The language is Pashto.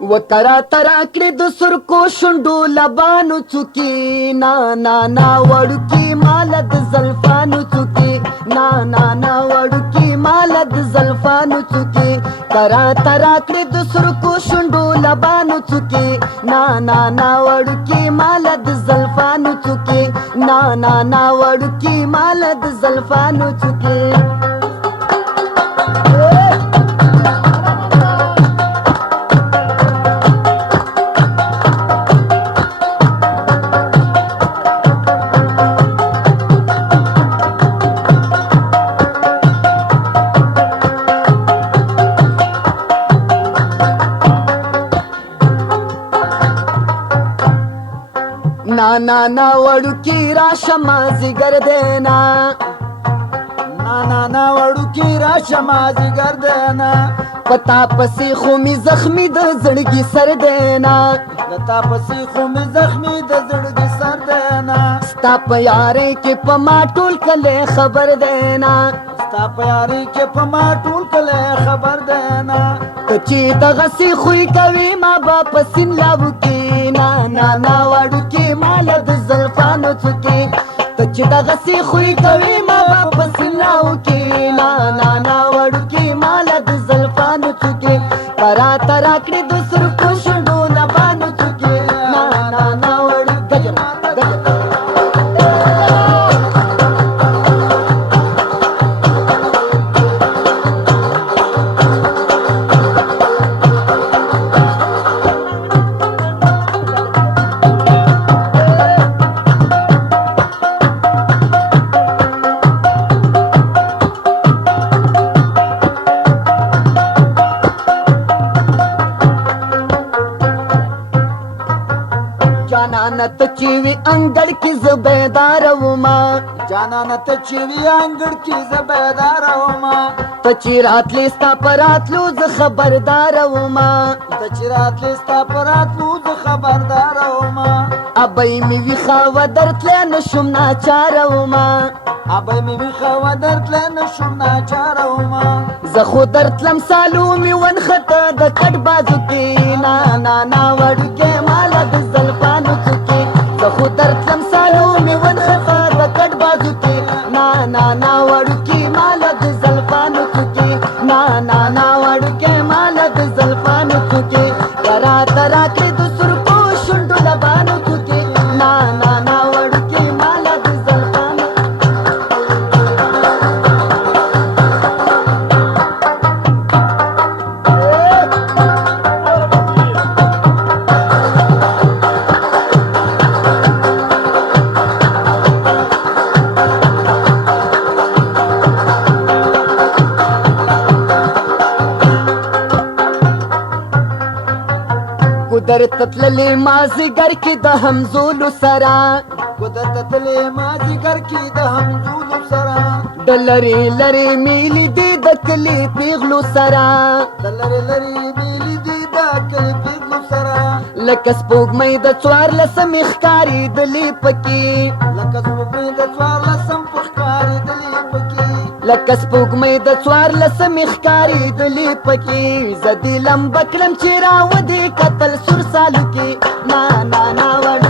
وترا ترا کړې د سرکو شونډو لبانو څوکي نا نا نا وړوکي مال د زلفانو څوکي نا نا نا وړوکي مال د زلفانو څوکي ترا ترا کړې د سرکو شونډو لبانو څوکي نا نا نا وړوکي مال د زلفانو څوکي نا نا نا وړوکي مال د زلفانو څوکي ना ना ना वड़ुकी राशमा जिगर देना ना ना ना वड़ुकी राशमा जिगर देना पता पसी खुमी जख्मी द जड़गी सर देना लता पसी खुमी जख्मी द जड़गी सर देना स्ता प्यारे के पमा टूल कले खबर देना स्ता प्यारे के पमा टूल कले खबर देना कची दगसी खुई कवी माँ बाप सिन लाबू की ना ना ना वड़ुकी माल द जल्फानो चुकी कची दगसी खुई कवी माँ बाप सिन लाबू की ना ना ना वड़ुकी माल द जल्फानो चुकी तरा तरा कड़ी दूसर को शुंडो ना बानो चुकी ना ना ना वड़ुकी जानत चीवी अंगड़ की जुबेदार उमा जानत चीवी अंगड़ की जुबेदार उमा तची रात लिस्ता परात लूज खबरदार उमा तची रात लिस्ता परात लूज खबरदार उमा अबई मी विखा वदरत ले नशुम नाचार उमा अबई मी विखा वदरत ले नशुम नाचार उमा زخو درتلم سالومی ون خطا د کټ بازو کې نا نا نا وړوکې مال د زلفانو څوکې زخو درتلم سالومی ون خطا د کټ بازو کې نا نا نا وړوکې مال د زلفانو څوکې نا نا نا وړوکې مال د زلفانو څوکې ترا ترا کړې د سرکو شونډو لبانو څوکې نا نا نا وړوکې مال د زلفانو قدرت تتللی مازیګر کې د همزولو سره قدرت تتللی مازیګر کې د همزولو سره د لرې لرې میلې دي د کلي پیغلو سره د لرې لرې میلې دي د کلي پیغلو سره لکه سپوږمۍ د څوارلسمې ښکارېدلې پکې لکه سپوږمۍ د څوارلسم په ښکارېدلې پکې لکه سپوږمۍ د څوارلسمې ښکارېدلې پکې زه دې لمبه کړم چې راودې کتل سور سالو کې نا نا نا وړ